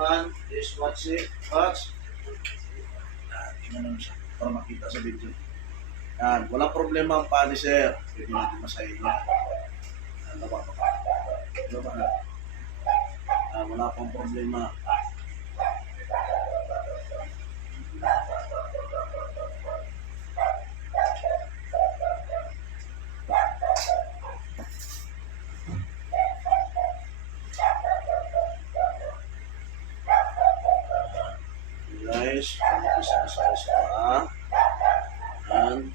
naman. Please watch it. Watch. Tingnan naman siya para makita sa video. Yan. Walang problema ang paa ni sir. Pwede natin masahin niya. Ano ba? Ano ba? Wala pang problema. Guys, isa-isa pa. Yan.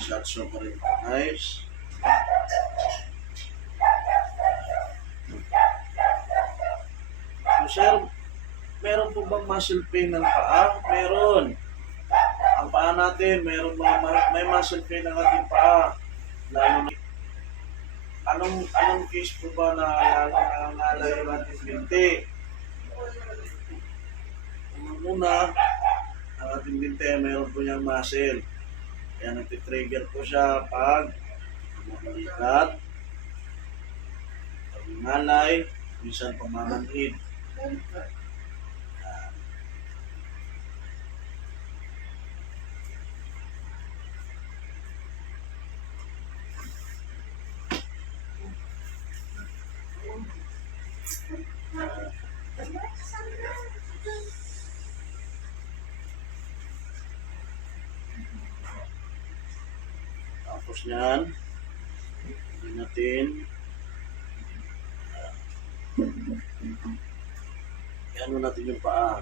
Shot show pa rin. Nice. So, sir, meron po bang muscle pain ng paa? Meron. Ang paa natin, may muscle pain ng ating paa. Lalo na, anong case po ba na nangangalay yung ating binti? Una, ang ating binti, mayroon po niyang muscle. Kaya nagtitrigger po siya pag malikat, pag-ngalay, minsan pamamanhid. Tapos yan, hindi natin ano natin yung paa.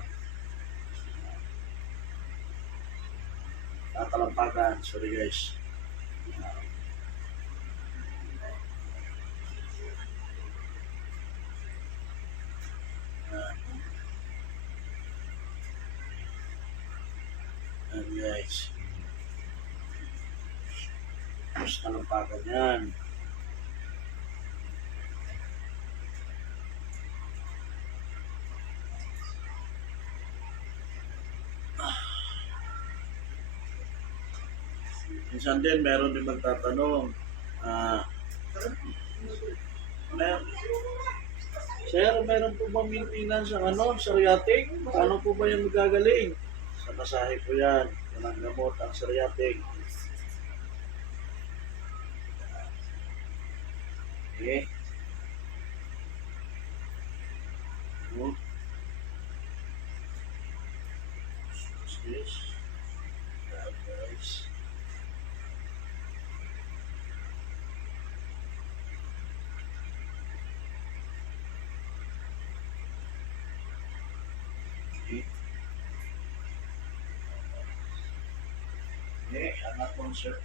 Tatalampagan. Sorry guys. Ayan guys. Tapos talampagan yan. Minsan din, meron din magtatanong, sir, meron po bang maintenance ang psoriatic? Paano po ba yung magagaling? Sa masahe po yan. Walang gamot ang psoriatic. Okay. This. Guys. Okay, anak kong sir.